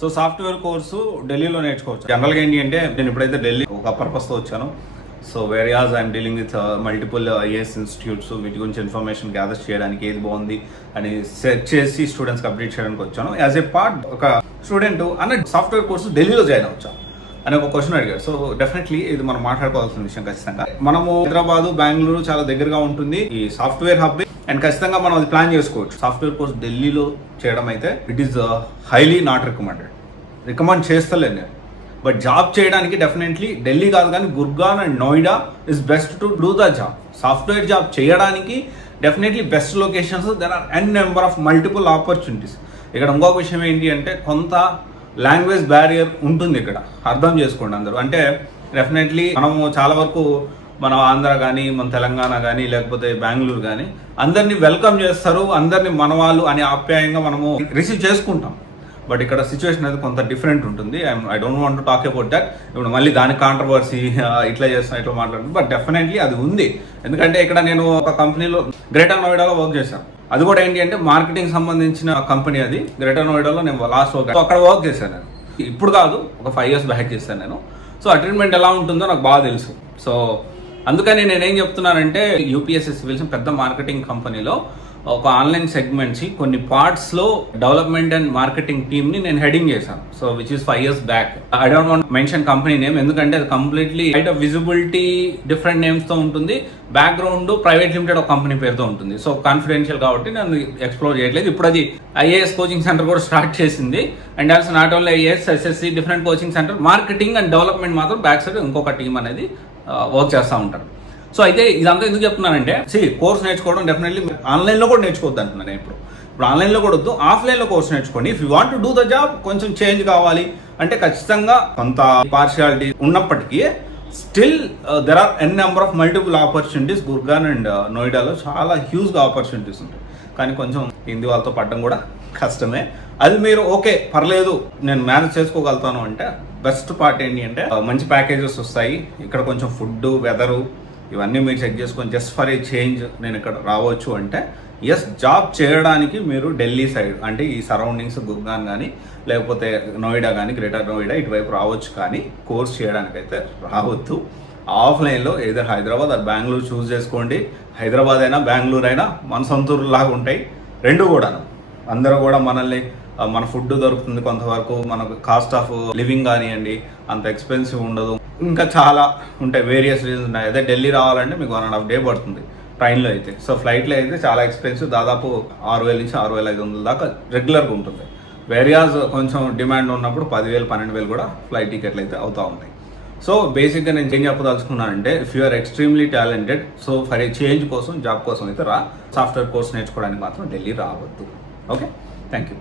So software course ఢిల్లీలో నేర్చుకోవచ్చు. జనరల్గా ఏంటి అంటే నేను ఇప్పుడైతే ఢిల్లీ ఒక పర్పస్తో వచ్చాను. So various I'm dealing with multiple IAS institutes, వీటి గురించి ఇన్ఫర్మేషన్ గ్యాదర్ చేయడానికి ఏది బాగుంది అని సెర్చ్ చేసి స్టూడెంట్స్కి అప్డేట్ చేయడానికి వచ్చాను. యాజ్ ఏ పార్ట్ ఒక స్టూడెంట్ అన్న సాఫ్ట్వేర్ కోర్సు ఢిల్లీలో జాయిన్ అవ్వచ్చా అని ఒక క్వశ్చన్ అడిగారు. సో డెఫినెట్లీ ఇది మనం మాట్లాడుకోవాల్సిన విషయం. ఖచ్చితంగా మనము హైదరాబాద్, బెంగళూరు చాలా దగ్గరగా ఉంటుంది ఈ సాఫ్ట్వేర్ హబ్, అండ్ ఖచ్చితంగా మనం అది ప్లాన్ చేసుకోవచ్చు. సాఫ్ట్వేర్ కోర్స్ ఢిల్లీలో చేయడం అయితే it is highly not recommend చేస్తలేను నేను. బట్ జాబ్ చేయడానికి డెఫినెట్లీ ఢిల్లీ కాదు కానీ Gurgaon and Noida is best to do the job. Software job చేయడానికి definitely best locations, there are n number of multiple opportunities. ఇక్కడ ఇంకొక విషయం ఏంటి అంటే కొంత లాంగ్వేజ్ బ్యారియర్ ఉంటుంది ఇక్కడ, అర్థం చేసుకోండి అందరూ. అంటే డెఫినెట్లీ మనము చాలా వరకు మన ఆంధ్ర కానీ, మన తెలంగాణ కానీ, లేకపోతే బెంగళూరు కానీ అందరినీ వెల్కమ్ చేస్తారు, అందరినీ మన వాళ్ళు అని ఆప్యాయంగా మనము రిసీవ్ చేసుకుంటాం. బట్ ఇక్కడ సిచ్యువేషన్ అనేది కొంత డిఫరెంట్ ఉంటుంది. I don't want to talk about that. ఇప్పుడు మళ్ళీ దాని కాంట్రవర్సీ ఇట్లా చేస్తాను ఇట్లా మాట్లాడుతుంది, బట్ డెఫినెట్లీ అది ఉంది. ఎందుకంటే ఇక్కడ నేను ఒక కంపెనీలో గ్రేటర్ నోయిడాలో వర్క్ చేశాను. అది కూడా ఏంటి అంటే మార్కెటింగ్ సంబంధించిన కంపెనీ. అది గ్రేటర్ నోయిడాలో నేను లాస్ట్ అక్కడ వర్క్ చేశాను నేను. ఇప్పుడు కాదు, ఒక 5 years బ్యాక్ చేశాను నేను. సో ఆ ట్రీట్మెంట్ ఎలా ఉంటుందో నాకు బాగా తెలుసు. సో అందుకని నేనేం చెప్తున్నానంటే యూపీఎస్సీ సివిల్స్ పెద్ద మార్కెటింగ్ కంపెనీలో ఒక ఆన్లైన్ సెగ్మెంట్స్ కొన్ని పార్ట్స్లో డెవలప్మెంట్ అండ్ మార్కెటింగ్ టీమ్ని నేను హెడింగ్ చేశాను. So which is 5 years back. I don't want mention company name, ఎందుకంటే అది కంప్లీట్లీ బయట విజిబిలిటీ డిఫరెంట్ నేమ్స్తో ఉంటుంది, బ్యాక్గ్రౌండ్ ప్రైవేట్ లిమిటెడ్ ఒక కంపెనీ పేరుతో ఉంటుంది. సో కాన్ఫిడెన్షియల్ కాబట్టి నేను ఎక్స్ప్లోర్ చేయట్లేదు. ఇప్పుడు అది ఐఏఎస్ కోచింగ్ సెంటర్ కూడా స్టార్ట్ చేసింది. And also not only IAS, SSC, different coaching centre, marketing and development మాత్రం బ్యాక్ సైడ్ ఇంకొక టీం అనేది వర్క్ చేస్తూ ఉంటారు. సో అయితే ఇదంతా ఎందుకు చెప్తున్నానంటే కోర్స్ నేర్చుకోవడం డెఫినెట్లీ ఆన్లైన్లో కూడా నేర్చుకోవద్దు అంటున్నాను. ఇప్పుడు ఆన్లైన్లో కూడా వద్దు, ఆఫ్లైన్లో కోర్స్ నేర్చుకోండి. If you want to do the job, కొంచెం చేంజ్ కావాలి అంటే ఖచ్చితంగా కొంత పార్షియాలిటీ ఉన్నప్పటికీ still there are n number of multiple opportunities. Gurgaon and నోయిడాలో చాలా హ్యూజ్గా ఆపర్చునిటీస్ ఉంటాయి. కానీ కొంచెం హిందీ వాళ్ళతో పడడం కూడా కష్టమే. అది మీరు ఓకే పర్లేదు నేను మేనేజ్ చేసుకోగలుగుతాను అంటే బెస్ట్ పార్ట్ ఏంటి అంటే మంచి ప్యాకేజెస్ వస్తాయి. ఇక్కడ కొంచెం ఫుడ్, వెదరు ఇవన్నీ మీరు చెక్ చేసుకొని జస్ట్ ఫర్ ఏ చేంజ్ నేను ఇక్కడ రావచ్చు అంటే ఎస్, జాబ్ చేయడానికి మీరు ఢిల్లీ సైడ్ అంటే ఈ సరౌండింగ్స్ గుర్గాన్ కానీ లేకపోతే నోయిడా కానీ, గ్రేటర్ నోయిడా ఇటువైపు రావచ్చు. కానీ కోర్స్ చేయడానికైతే రావద్దు. ఆఫ్లైన్లో ఏదో హైదరాబాద్ ఆర్ బెంగళూరు చూస్ చేసుకోండి. హైదరాబాద్ అయినా బెంగళూరు అయినా మన సొంతూరు లాగా ఉంటాయి రెండు కూడాను. అందరూ కూడా మనల్ని మన ఫుడ్ దొరుకుతుంది కొంతవరకు, మనకు కాస్ట్ ఆఫ్ లివింగ్ కానివ్వండి అంత ఎక్స్పెన్సివ్ ఉండదు, ఇంకా చాలా ఉంటాయి, వేరియస్ రీజన్స్ ఉన్నాయి. అదే ఢిల్లీ రావాలంటే మీకు 1.5 day పడుతుంది ట్రైన్లో అయితే. సో ఫ్లైట్లో అయితే చాలా ఎక్స్పెన్సివ్, దాదాపు 6,000 నుంచి 6,500 దాకా రెగ్యులర్గా ఉంటుంది. వేరియాస్ కొంచెం డిమాండ్ ఉన్నప్పుడు 10,000, 12,000 కూడా ఫ్లైట్ టికెట్లు అయితే అవుతూ ఉంటాయి. సో బేసిక్గా నేను ఏం చెప్పదలుచుకున్నానంటే if you are extremely talented, so for a change కోసం, జాబ్ కోసం అయితే సాఫ్ట్వేర్ కోర్స్ నేర్చుకోవడానికి మాత్రం ఢిల్లీ రావద్దు. Okay, thank you.